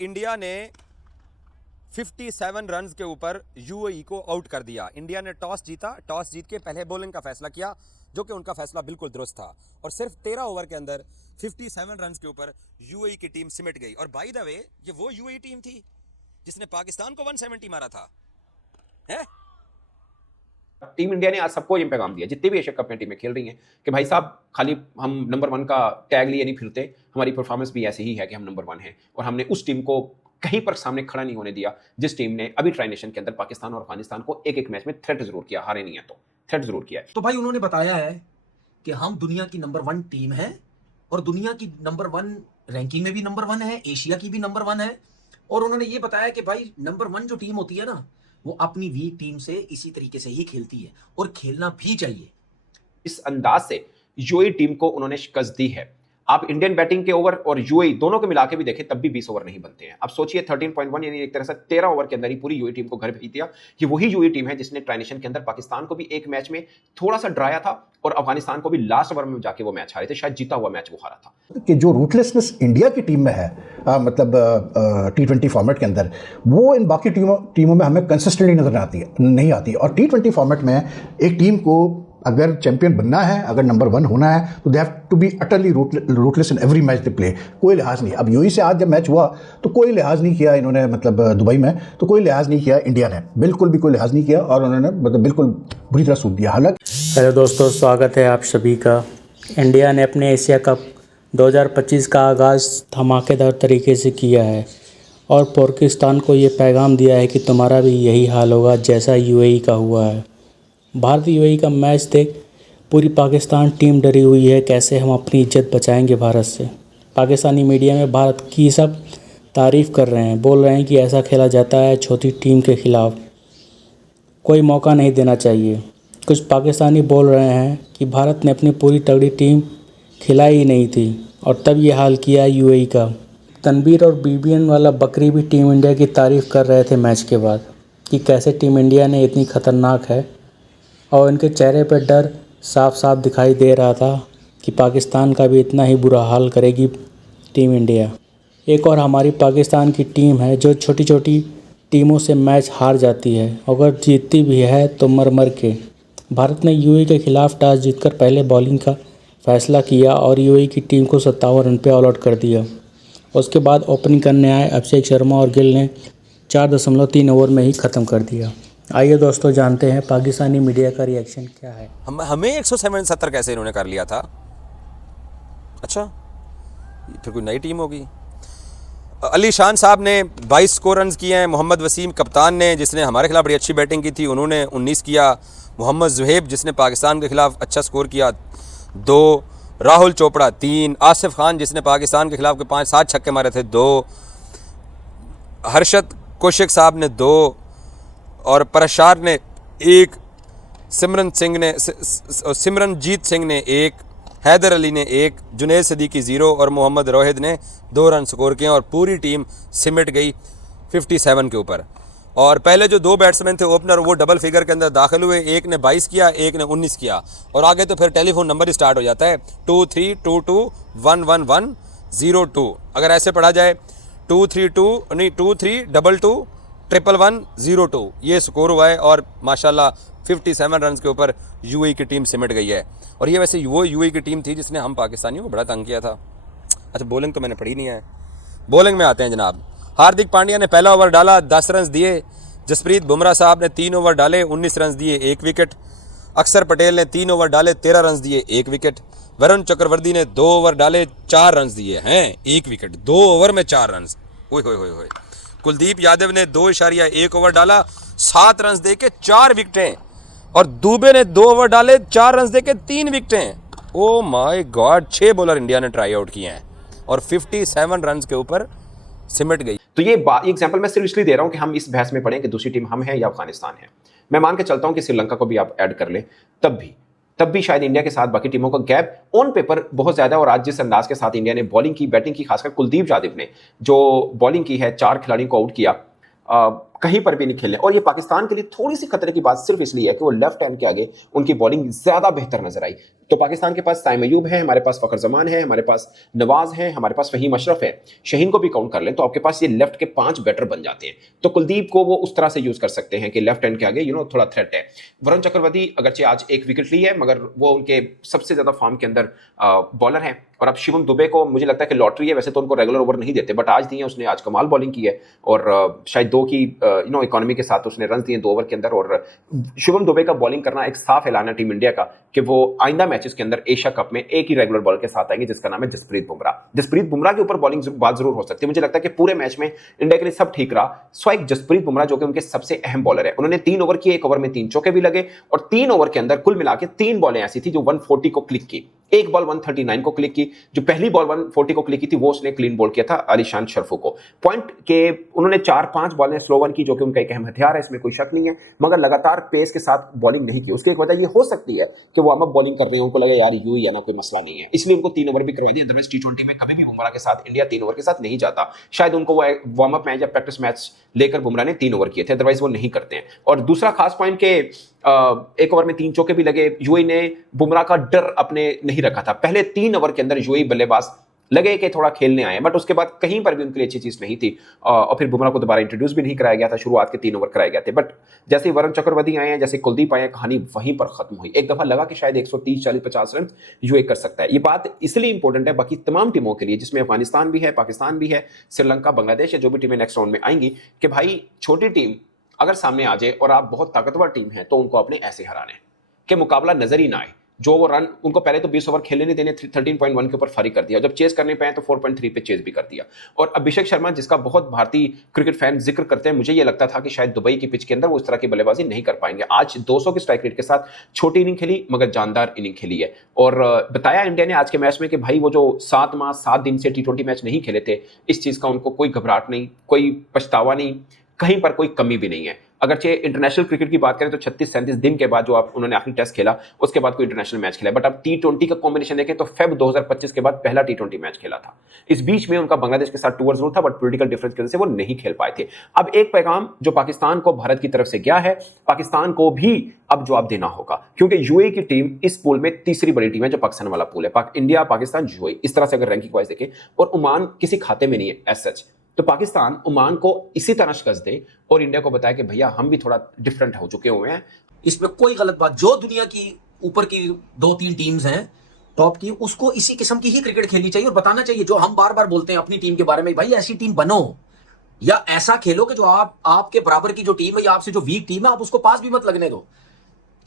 India ने 57 runs के ऊपर यूएई को आउट कर दिया। इंडिया ने टॉस जीता, टॉस जीत के पहले बॉलिंग का फैसला किया, जो कि उनका फैसला बिल्कुल दुरुस्त था, और सिर्फ 13 ओवर के अंदर 57 रन्स के ऊपर यूएई की टीम सिमट गई। और बाय द वे, ये वो यूएई टीम थी जिसने पाकिस्तान को 170 मारा था, है? टीम इंडिया ने आज सबको ये पैगाम दिया, जितनी भी एशिया कप में टीमें खेल रही हैं, कि भाई साहब खाली हम नंबर 1 का टैग लिए नहीं फिरते, हमारी परफॉर्मेंस भी ऐसी ही है कि हम नंबर 1 हैं। और हमने उस टीम को कहीं पर सामने खड़ा नहीं होने दिया जिस टीम ने अभी ट्राई नेशन के अंदर पाकिस्तान और अफगानिस्तान को एक एक मैच में थ्रेट जरूर किया, हारे नहीं है तो थ्रेट जरूर किया है। तो भाई उन्होंने बताया है कि हम दुनिया की नंबर 1 टीम है, और दुनिया की नंबर 1 रैंकिंग में भी नंबर 1 है, एशिया की भी नंबर 1 है। और उन्होंने ये बताया कि भाई नंबर 1 जो टीम होती है ना, वो अपनी वीक टीम से इसी तरीके से ही खेलती है, और खेलना भी चाहिए। इस अंदाज से यूएई टीम को उन्होंने शिकस्त दी है। आप इंडियन बैटिंग के ओवर और यूएई दोनों को मिला के भी देखें, तब भी 20 ओवर नहीं बनते हैं। अब सोचिए 13.1 यानी एक तरह से 13 ओवर के अंदर ही पूरी यूएई टीम को घर भेज दिया। ये वही यूएई टीम है जिसने ट्राई नेशन के अंदर पाकिस्तान को भी एक मैच में थोड़ा सा डराया था, और अफगानिस्तान को भी लास्ट ओवर में जाके वो मैच हारे थे, शायद जीता हुआ मैच वो हारा था। कि जो रूटलेसनेस इंडिया की टीम में है, मतलब T20 फॉर्मेट के अंदर, वो इन बाकी टीमों में हमें कंसिस्टेंटली नजर नहीं आती। और T20 फॉर्मेट में एक टीम को अगर चैंपियन बनना है, अगर नंबर 1 होना है, तो they have to be utterly ruthless in every match they play. कोई लिहाज नहीं। अब यूएई से आज जब मैच हुआ तो कोई लिहाज नहीं किया इन्होंने, मतलब दुबई में तो कोई लिहाज नहीं किया इंडिया ने, बिल्कुल भी कोई लिहाज नहीं किया, और उन्होंने मतलब बिल्कुल बुरी तरह सूद दिया। हालांकि हेलो दोस्तों, स्वागत है आप सभी का। इंडिया ने अपने एशिया कप 2025 का आगाज़ धमाकेदार तरीके से किया है, और पाकिस्तान को ये पैगाम दिया है कि तुम्हारा भी यही हाल होगा जैसा यूएई का हुआ है। भारत यूएई का मैच देख पूरी पाकिस्तान टीम डरी हुई है, कैसे हम अपनी इज्जत बचाएंगे भारत से। पाकिस्तानी मीडिया में भारत की सब तारीफ़ कर रहे हैं, बोल रहे हैं कि ऐसा खेला जाता है छोटी टीम के ख़िलाफ़, कोई मौका नहीं देना चाहिए। कुछ पाकिस्तानी बोल रहे हैं कि भारत ने अपनी पूरी तगड़ी टीम खिलाई ही नहीं थी, और तब ये हाल किया यूएई का। तनवीर और बीबीएन वाला बकरी भी टीम इंडिया की तारीफ़ कर रहे थे मैच के बाद, कि कैसे टीम इंडिया ने इतनी ख़तरनाक है, और इनके चेहरे पर डर साफ साफ दिखाई दे रहा था कि पाकिस्तान का भी इतना ही बुरा हाल करेगी टीम इंडिया। एक और हमारी पाकिस्तान की टीम है जो छोटी छोटी टीमों से मैच हार जाती है, अगर जीतती भी है तो मर मर के। भारत ने यूएई के खिलाफ टॉस जीतकर पहले बॉलिंग का फैसला किया, और यूएई की टीम को 57 रन पे ऑल आउट कर दिया। उसके बाद ओपनिंग करने आए अभिषेक शर्मा और गिल ने 4.3 ओवर में ही ख़त्म कर दिया। आइए दोस्तों, जानते हैं पाकिस्तानी मीडिया का रिएक्शन क्या है। हमें 177 कैसे इन्होंने कर लिया था? अच्छा, फिर कोई नई टीम होगी। अली शान साहब ने 22 स्कोर रन किए हैं। मोहम्मद वसीम कप्तान ने, जिसने हमारे खिलाफ बड़ी अच्छी बैटिंग की थी, उन्होंने 19 किया। मोहम्मद जुहेब, जिसने पाकिस्तान के खिलाफ अच्छा स्कोर किया, 2। राहुल चोपड़ा 3। आसिफ खान, जिसने पाकिस्तान के खिलाफ 5-7 छक्के मारे थे, 2। हर्षद कौशिक साहब ने 2, और परशार ने 1। सिमरनजीत सिंह ने 1। हैदर अली ने 1। जुनैद सदीकी 0, और मोहम्मद रोहित ने 2 रन स्कोर किए, और पूरी टीम सिमट गई 57 के ऊपर। और पहले जो 2 बैट्समैन थे ओपनर, वो डबल फिगर के अंदर दाखिल हुए। एक ने 22 किया, एक ने 19 किया, और आगे तो फिर टेलीफोन नंबर ही स्टार्ट हो जाता है, 2322111102। अगर ऐसे पढ़ा जाए 2322111102, ये स्कोर हुआ है, और माशाल्लाह 57 रन के ऊपर यूएई की टीम सिमट गई है। और ये वैसे वो यूएई की टीम थी जिसने हम पाकिस्तानियों को बड़ा तंग किया था। अच्छा, बॉलिंग तो मैंने पढ़ी नहीं है, बॉलिंग में आते हैं जनाब। हार्दिक पांड्या ने पहला ओवर डाला, 10 रन दिए। जसप्रीत बुमराह साहब ने 3 ओवर डाले, 19 रन दिए, 1 विकेट। अक्षर पटेल ने 3 ओवर डाले, 13 रन दिए, 1 विकेट। वरुण चक्रवर्ती ने 2 ओवर डाले, 4 रन दिए हैं, 1 विकेट। 2 ओवर में 4 रन, ओए होए होए होए। कुलदीप यादव ने 2.1 ओवर डाला, 7 रन दे के 4 विकेटें। और दुबे ने 2 ओवर डाले, 4 रन दे के 3 विकेटें। Oh my God, 6 bowler India ने ट्राई आउट किए हैं, और 57 रन के ऊपर सिमट गई। तो ये एग्जाम्पल मैं सिर्फ इसलिए दे रहा हूं कि हम इस बहस में पढ़ें कि दूसरी टीम हम हैं या अफगानिस्तान है। मैं मान के चलता हूं कि श्रीलंका को भी आप ऐड कर लें, तब भी शायद इंडिया के साथ बाकी टीमों का गैप ऑन पेपर बहुत ज्यादा। और आज जिस अंदाज के साथ इंडिया ने बॉलिंग की, बैटिंग की, खासकर कुलदीप यादव ने जो बॉलिंग की है, 4 खिलाड़ियों को आउट किया, कहीं पर भी नहीं खेलने। और ये पाकिस्तान के लिए थोड़ी सी खतरे की बात सिर्फ इसलिए है कि वो लेफ्ट हैंड के आगे उनकी बॉलिंग ज्यादा बेहतर नजर आई। तो पाकिस्तान के पास साइम अयूब है, हमारे पास फखर जमान है, हमारे पास नवाज है, हमारे पास फहीम अशरफ है, शहीन को भी काउंट कर लें तो आपके पास ये लेफ्ट के 5 बैटर बन जाते हैं। तो कुलदीप को वो उस तरह से यूज कर सकते हैं कि लेफ्ट हैंड के आगे थोड़ा थ्रेट है। वरुण चक्रवर्ती अगरचे आज 1 विकेट ली है, मगर वो उनके सबसे ज्यादा फॉर्म के अंदर बॉलर है। और अब शिवम दुबे को मुझे लगता है कि लॉटरी है, वैसे तो उनको रेगुलर ओवर नहीं देते, बट आज दिए, उसने आज कमाल बॉलिंग की है और शायद 2 की इकोनॉमी के साथ उसने रन दिए 2 ओवर के अंदर। और शिवम दुबे का बॉलिंग करना एक साफ ऐलान है टीम इंडिया का कि वो आइंदा मैचेस के अंदर एशिया कप में एक ही रेगुलर बॉलर के साथ आएंगे, जिसका नाम है जसप्रीत बुमराह। जसप्रीत बुमराह के ऊपर बॉलिंग बात जरूर हो सकती है। मुझे लगता है कि पूरे मैच में इंडिया के लिए सब ठीक रहा, स्वाइक जसप्रीत बुमराह जो कि उनके सबसे अहम बॉलर है। उन्होंने 3 ओवर किए, 1 ओवर में 3 चौके भी लगे और 3 ओवर के अंदर कुल मिला के 3 बॉलें ऐसी थी जो 140 को क्लिक की, एक बॉल 139 को क्लिक की। जो पहली बॉल 140 को क्लिक की थी वो उसने क्लीन बॉल किया था अलीशान शर्फू को। पॉइंट के उन्होंने 4-5 बॉलें स्लो वन की, जो कि उनका एक अहम हथियार है, इसमें कोई शक नहीं है, मगर लगातार पेस के साथ बॉलिंग नहीं की। उसकी एक वजह ये हो सकती है कि वो वार्म अप बॉलिंग कर रहे हैं, उनको लगा यार यूं ही आना कोई मसला नहीं है, इसलिए उनको 3 ओवर भी करवा दिए। अदरवाइज T20 में कभी भी बुमराह के साथ इंडिया 3 ओवर के साथ नहीं जाता। शायद उनको वो वार्म अप मैच या प्रैक्टिस मैच लेकर बुमराह ने 3 ओवर किए थे, अदरवाइज वो नहीं करते हैं। और दूसरा खास पॉइंट के 1 ओवर में 3 चौके भी लगे। यूएई ने बुमराह का डर अपने नहीं रखा था। पहले 3 ओवर के अंदर यूएई बल्लेबाज लगे कि थोड़ा खेलने आए, बट उसके बाद कहीं पर भी उनके लिए अच्छी चीज नहीं थी और फिर बुमराह को दोबारा इंट्रोड्यूस भी नहीं कराया गया था। शुरुआत के 3 ओवर कराए गए थे, बट जैसे वरुण चक्रवर्ती आए हैं, जैसे कुलदीप आए हैं, कहानी वहीं पर खत्म हुई। एक दफा लगा कि शायद 130, 40, 50 रन यूएई कर सकता है। ये बात इसलिए इंपॉर्टेंट है बाकी तमाम टीमों के लिए, जिसमें अफगानिस्तान भी है, पाकिस्तान भी है, श्रीलंका, बांग्लादेश या जो भी टीमें नेक्स्ट राउंड में आएंगी, कि भाई छोटी टीम अगर सामने आ जाए और आप बहुत ताकतवर टीम है तो उनको अपने ऐसे हराने कि मुकाबला नजर ही ना आए। जो वो रन उनको पहले तो 20 ओवर खेलने नहीं देने, 13.1 के ऊपर फारिग कर दिया, जब चेस करने पे आए तो 4.3 पे चेस भी कर दिया। और अभिषेक शर्मा, जिसका बहुत भारतीय क्रिकेट फैन जिक्र करते हैं, मुझे ये लगता था कि शायद दुबई की पिच के अंदर वो इस तरह की बल्लेबाजी नहीं कर पाएंगे। आज 200 की स्ट्राइक रेट के साथ छोटी इनिंग खेली मगर जानदार इनिंग खेली है। और बताया इंडिया ने आज के मैच में कि भाई वो जो 7 माह 7 दिन से T20 मैच नहीं खेले थे, इस चीज का उनको कोई घबराहट नहीं, कोई पछतावा नहीं, कहीं पर कोई कमी भी नहीं है। अगरचे इंटरनेशनल क्रिकेट की बात करें तो 36-37 दिन के बाद जो आप उन्होंने आखिरी टेस्ट खेला, उसके बाद कोई इंटरनेशनल मैच खेला, बट अब T20 का कॉम्बिनेशन देखें तो फेब 2025 के बाद पहला T20 मैच खेला था। इस बीच में उनका बांग्लादेश के साथ टूर जरूर था, बट पॉलिटिकल डिफरेंस की वजह से वो नहीं खेल पाए थे। अब एक पैगाम जो पाकिस्तान को भारत की तरफ से गया है, पाकिस्तान को भी अब जवाब देना होगा, क्योंकि यूएई की टीम इस पूल में तीसरी बड़ी टीम है, जो पाकिस्तान वाला पूल है। इंडिया, पाकिस्तान, यूएई, इस तरह से अगर रैंकिंग वाइज देखें, और ओमान किसी खाते में नहीं है एज सच। तो पाकिस्तान ओमान को इसी तरह शिकस्त दे और इंडिया को बताए कि भैया हम भी थोड़ा डिफरेंट हो चुके हुए हैं। इसमें कोई गलत बात, जो दुनिया की ऊपर की 2-3 टीम्स हैं टॉप की, उसको इसी किस्म की ही क्रिकेट खेलनी चाहिए और बताना चाहिए। जो हम बार बार बोलते हैं अपनी टीम के बारे में, भाई ऐसी टीम बनो या ऐसा खेलो कि जो आपके बराबर की जो टीम है या आपसे जो वीक टीम है, आप उसको पास भी मत लगने दो।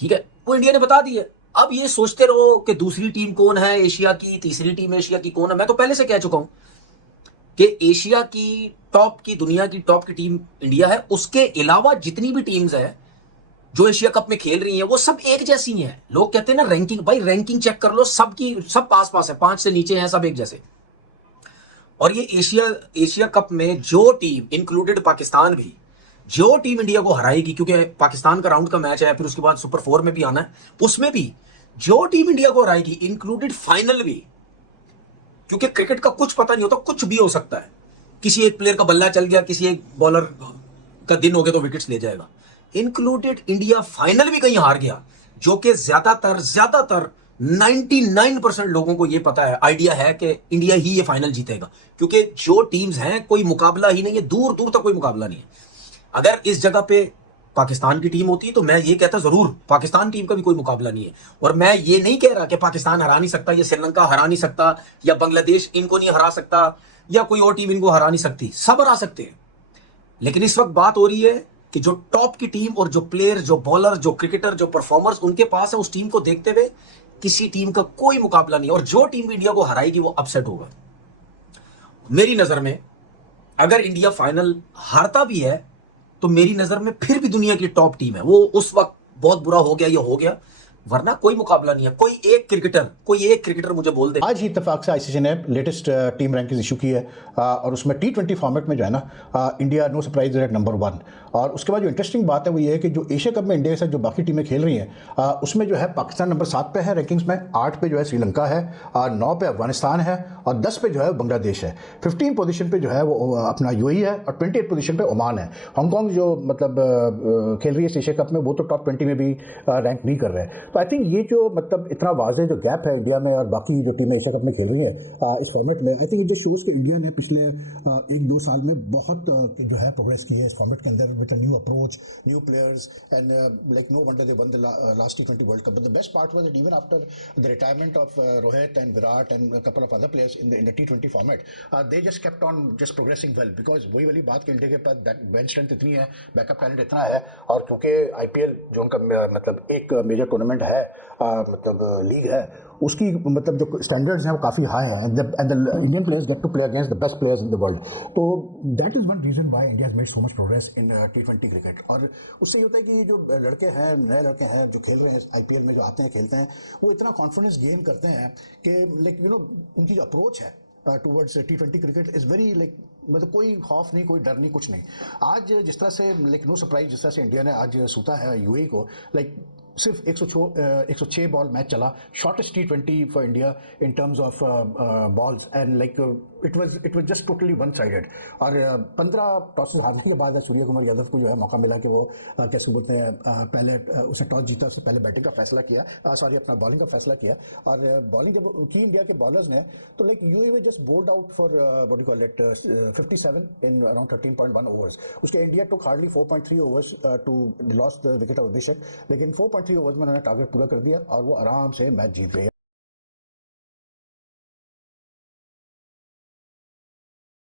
ठीक है, वो इंडिया ने बता दी है। अब ये सोचते रहो कि दूसरी टीम कौन है एशिया की, तीसरी टीम एशिया की कौन है। मैं तो पहले से कह चुका हूं कि एशिया की टॉप की, दुनिया की टॉप की टीम इंडिया है। उसके अलावा जितनी भी टीम्स है जो एशिया कप में खेल रही हैं, वो सब एक जैसी हैं। लोग कहते हैं ना रैंकिंग, भाई रैंकिंग चेक कर लो, सबकी सब पास पास है, 5 से नीचे हैं, सब एक जैसे। और ये एशिया कप में जो टीम, इंक्लूडेड पाकिस्तान भी, जो टीम इंडिया को हराएगी, क्योंकि पाकिस्तान का राउंड का मैच है, फिर उसके बाद सुपर 4 में भी आना है, उसमें भी जो टीम इंडिया को हराएगी, इंक्लूडेड फाइनल भी, क्योंकि क्रिकेट का कुछ पता नहीं होता, कुछ भी हो सकता है। किसी एक प्लेयर का बल्ला चल गया, किसी एक बॉलर का दिन हो गया तो विकेट्स ले जाएगा। इंक्लूडेड इंडिया फाइनल भी कहीं हार गया, जो कि ज्यादातर 99% लोगों को यह पता है, आइडिया है कि इंडिया ही ये फाइनल जीतेगा, क्योंकि जो टीम्स हैं कोई मुकाबला ही नहीं है, दूर दूर तक कोई मुकाबला नहीं है। अगर इस जगह पे पाकिस्तान की टीम होती तो मैं ये कहता जरूर पाकिस्तान टीम का भी कोई मुकाबला नहीं है। और मैं ये नहीं कह रहा कि पाकिस्तान हरा नहीं सकता, या श्रीलंका हरा नहीं सकता, या बांग्लादेश इनको नहीं हरा सकता, या कोई और टीम इनको हरा नहीं सकती, सब हरा सकते हैं। लेकिन इस वक्त बात हो रही है कि जो टॉप की टीम और जो प्लेयर, जो बॉलर, जो क्रिकेटर, जो परफॉर्मर्स उनके पास है, उस टीम को देखते हुए किसी टीम का कोई मुकाबला नहीं। और जो टीम इंडिया को हराएगी वो अपसेट होगा। मेरी नजर में अगर इंडिया फाइनल हारता भी है तो मेरी नजर में फिर भी दुनिया की टॉप टीम है। वो उस वक्त बहुत बुरा हो गया, ये हो गया, वरना कोई मुकाबला नहीं है। कोई एक क्रिकेटर मुझे बोल दे। आज ही इत्तेफाक से आईसीसी ने लेटेस्ट टीम रैंकिंग इशू की है और उसमें T20 फॉर्मेट में जो है ना India no surprise at number 1। और उसके बाद जो इंटरेस्टिंग बात है वो ये है कि जो एशिया कप में इंडिया के साथ जो बाकी टीमें खेल रही हैं उसमें जो है पाकिस्तान नंबर 7 पे है रैंकिंग्स में, 8 पे जो है श्रीलंका है, 9 पे अफगानिस्तान है और 10 पे जो है बांग्लादेश है। 15 पोजीशन पे जो है वो अपना यूएई है और 28 पोजीशन पे ओमान है। हांगकांग जो मतलब खेल रही है एशिया कप में वो तो टॉप 20 में भी रैंक नहीं कर रहे हैं। तो आई थिंक ये जो मतलब इतना वाज़ेह जो गैप है इंडिया में और बाकी जो टीमें एशिया कप में खेल रही है इस फॉर्मेट में, आई थिंक ये जो शोज़ कि इंडिया ने पिछले 1-2 साल में बहुत जो है प्रोग्रेस की है इस फॉर्मेट के अंदर with a new approach, new players and like no wonder they won the last T20 world cup. But the best part was that even after the retirement of Rohit and Virat and a couple of other players in the T20 format they just kept on just progressing well, because वही वाली बात कि India के पास bench strength इतनी है, backup talent इतना है और क्योंकि आईपीएल जो उनका मतलब एक मेजर टूर्नामेंट है मतलब लीग है, उसकी मतलब जो स्टैंडर्ड्स हैं वो काफ़ी हाई हैं and the Indian players get to play against the best players in the world. तो that is one reason why India has made so much progress in T20 cricket. और उससे ये होता है कि जो लड़के हैं, नए लड़के हैं जो खेल रहे हैं आईपीएल में, जो आते हैं खेलते हैं, वो इतना कॉन्फिडेंस गेन करते हैं कि लाइक यू नो उनकी जो अप्रोच है towards T20 cricket is very like मतलब कोई खौफ नहीं, कोई डर नहीं, कुछ नहीं। आज जिस तरह से लाइक नो सरप्राइज जिस तरह से इंडिया ने आज सूता है यूएई को, लाइक सिर्फ 106 बॉल मैच चला, shortest T20 for India in terms of balls and like it was just totally one sided. और 15 टॉसेस हारने के बाद सूर्य कुमार यादव को जो है मौका मिला कि वो कैसे बोलते हैं पहले उसने टॉस जीता, उससे पहले बैटिंग का फैसला किया, अपना बॉलिंग का फैसला किया। और बॉलिंग जब की इंडिया के बॉलर्स ने तो like UAE they just bowled out for what you call it 57 in around 13.1 overs. उसके India took hardly 4.3 overs to lost the wicket of Abhishek, लेकिन 4.3 ओवर्स में उन्होंने टारगेट पूरा कर दिया और वो आराम से मैच जीत गए।